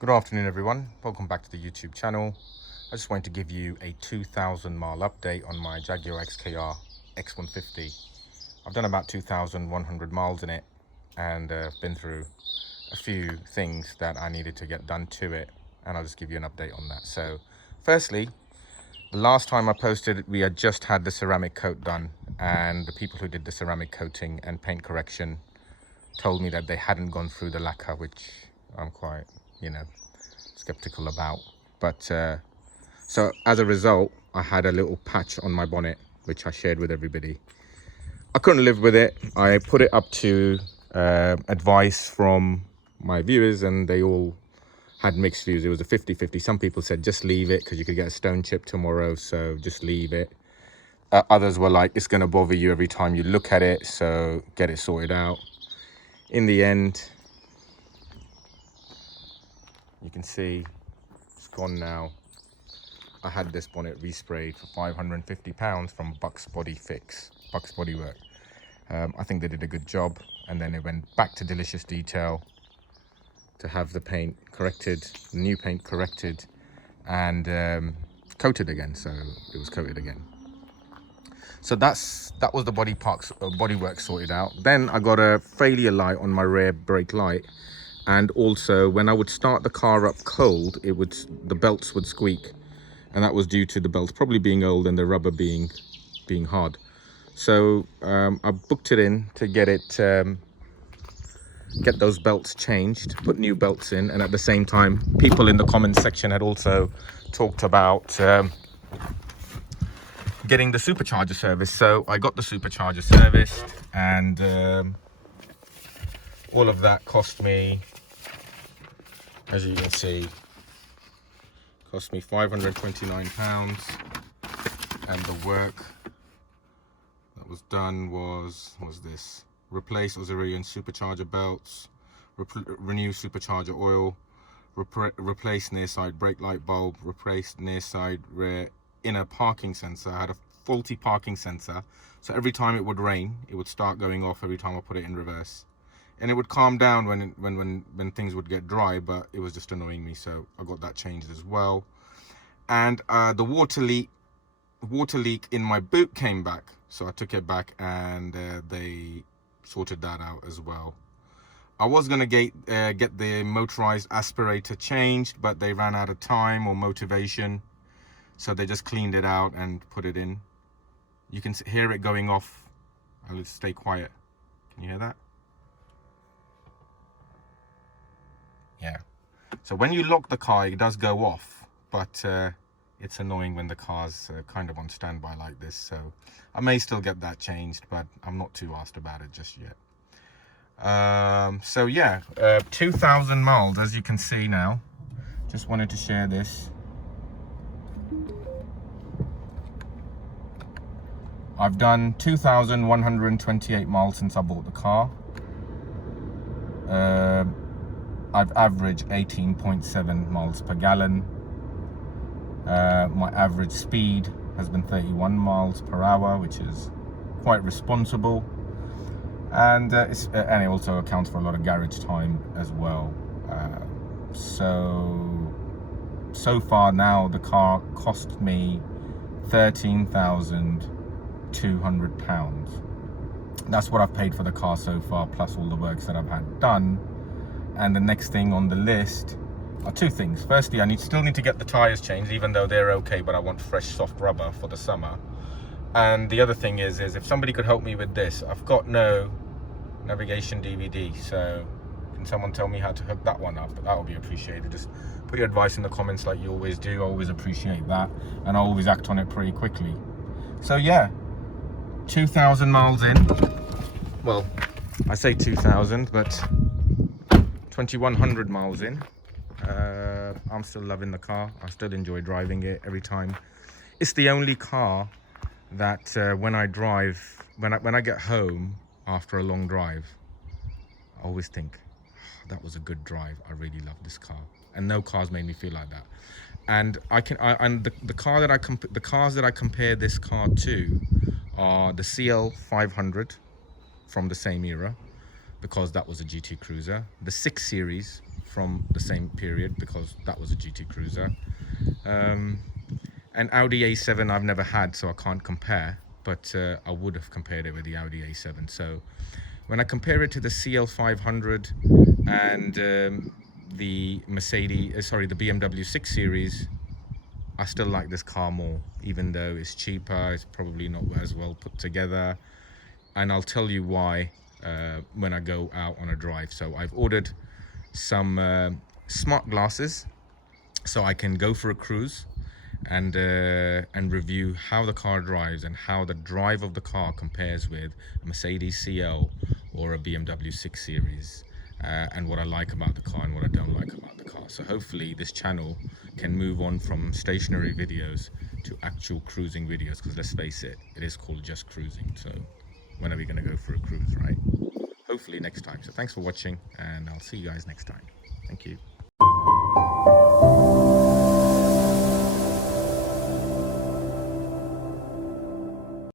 Good afternoon everyone, welcome back to the YouTube channel. I just wanted to give you a 2,000 mile update on my Jaguar XKR X150. I've done about 2,100 miles in it and been through a few things that I needed to get done to it, and I'll just give you an update on that. So firstly, the last time I posted, we had just had the ceramic coat done, and the people who did the ceramic coating and paint correction told me that they hadn't gone through the lacquer, which I'm quite, skeptical about. But so as a result, I had a little patch on my bonnet, which I shared with everybody. I couldn't live with it. I put it up to advice from my viewers, and they all had mixed views. It was a 50-50. Some people said just leave it because you could get a stone chip tomorrow, so just leave it. Others were like, it's going to bother you every time you look at it, so get it sorted out. In the end, you can see it's gone now. I had this bonnet resprayed for £550 from Bucks Body Work. I think they did a good job, and then it went back to Delicious Detail to have the paint corrected, new paint corrected, and coated again. So it was coated again. So that was the bodywork sorted out. Then I got a failure light on my rear brake light, and also when I would start the car up cold, the belts would squeak, and that was due to the belts probably being old and the rubber being hard. So I booked it in to get those belts changed, put new belts in, and at the same time, people in the comments section had also talked about getting the supercharger service. So I got the supercharger serviced, and all of that cost me, as you can see, cost me £529, and the work that was done was this: replace auxiliary and supercharger belts, renew supercharger oil, replace near side brake light bulb, replace near side rear inner parking sensor. I had a faulty parking sensor, so every time it would rain, it would start going off every time I put it in reverse, and it would calm down when things would get dry, but it was just annoying me, so I got that changed as well. And the water leak in my boot came back, so I took it back, and they sorted that out as well. I was gonna get the motorized aspirator changed, but they ran out of time or motivation, so they just cleaned it out and put it in. You can hear it going off. I'll stay quiet. Can you hear that? Yeah. So when you lock the car, it does go off, but it's annoying when the car's kind of on standby like this. So I may still get that changed, but I'm not too asked about it just yet. So yeah, 2,000 miles, as you can see now. Just wanted to share this. I've done 2,128 miles since I bought the car. I've averaged 18.7 miles per gallon. My average speed has been 31 miles per hour, which is quite responsible. And it also accounts for a lot of garage time as well. So far now, the car cost me £13,200. That's what I've paid for the car so far, plus all the works that I've had done. And the next thing on the list are two things. Firstly, I still need to get the tires changed, even though they're okay, but I want fresh soft rubber for the summer. And the other thing is if somebody could help me with this. I've got no navigation DVD, so can someone tell me how to hook that one up? That would be appreciated. Just put your advice in the comments like you always do. I always appreciate that, and I always act on it pretty quickly. So yeah, 2,000 miles in. Well, I say 2,000, but 2,100 miles in. I'm still loving the car. I still enjoy driving it every time. It's the only car that when I drive, when I get home after a long drive, I always think, oh, that was a good drive. I really love this car, and no car's made me feel like that. And the cars that I compare this car to are the CL 500 from the same era, because that was a GT Cruiser, the 6 Series from the same period because that was a GT Cruiser. An Audi A7 I've never had, so I can't compare, but I would have compared it with the Audi A7. So when I compare it to the CL500 and the the BMW 6 Series, I still like this car more, even though it's cheaper, it's probably not as well put together. And I'll tell you why when I go out on a drive. So I've ordered some smart glasses so I can go for a cruise and review how the car drives and how the drive of the car compares with a Mercedes CL or a BMW 6 Series, and what I like about the car and what I don't like about the car. So hopefully this channel can move on from stationary videos to actual cruising videos, because let's face it, it is called just cruising. So when are we going to go for a cruise, right? Hopefully next time. So thanks for watching, and I'll see you guys next time. Thank you.